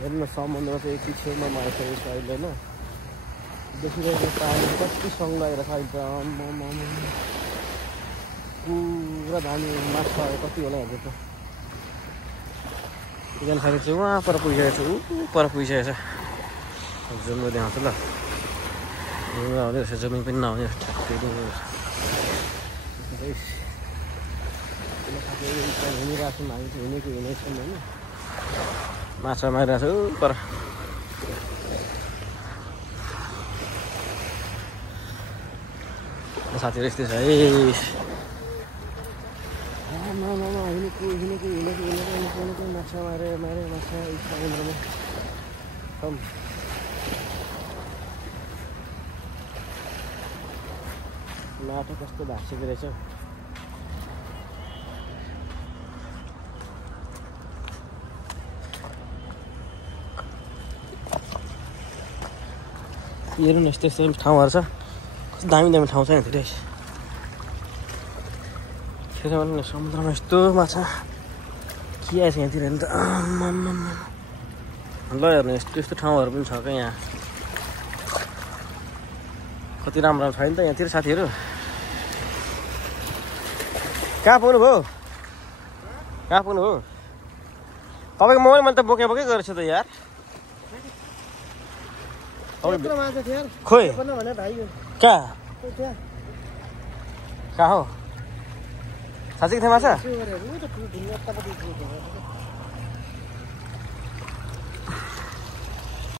हेर्नु समुद्र चाहिँ यति छेउमा आइसकेको छ अहिले होइन देखिरहेको पानी कति सङ लागेर छ अहिले पुरा दामी माछाहरू कति होला हेर्नु त एकजना साथी चाहिँ उहाँ पर पुगिसकेको छ पर पुगिसकेको छ जुम देखाउँछु ल आउँदै रहेछ जमिन पनि नआउने ठ्याक्कै हिँडिरहेको छौँ हामी चाहिँ हिँडेको हिँडेछौँ होइन माछा मारिरहेको छु पर साथीहरू यस्तै छ है हिँडेको माछा मारे माछा समुद्रमा कम माटो कस्तो भाँसेको रहेछ हेर्नु न यस्तो यस्तो ठाउँहरू छ कस्तो दामी दामी ठाउँ छ यहाँ धेरै फेरि भन्नु समुद्रमा यस्तो माछा के आएछ यहाँतिर हेर्नु त ल हेर्नु यस्तो यस्तो ठाउँहरू पनि छ क्या यहाँ कति राम्रो राम्रो छैन त यहाँतिर साथीहरू कहाँ पुग्नु भयो तपाईँको मोबाइल मैले त बोके गरेको छु त यार खोइ कहाँ हो साँच्चै थियो माछा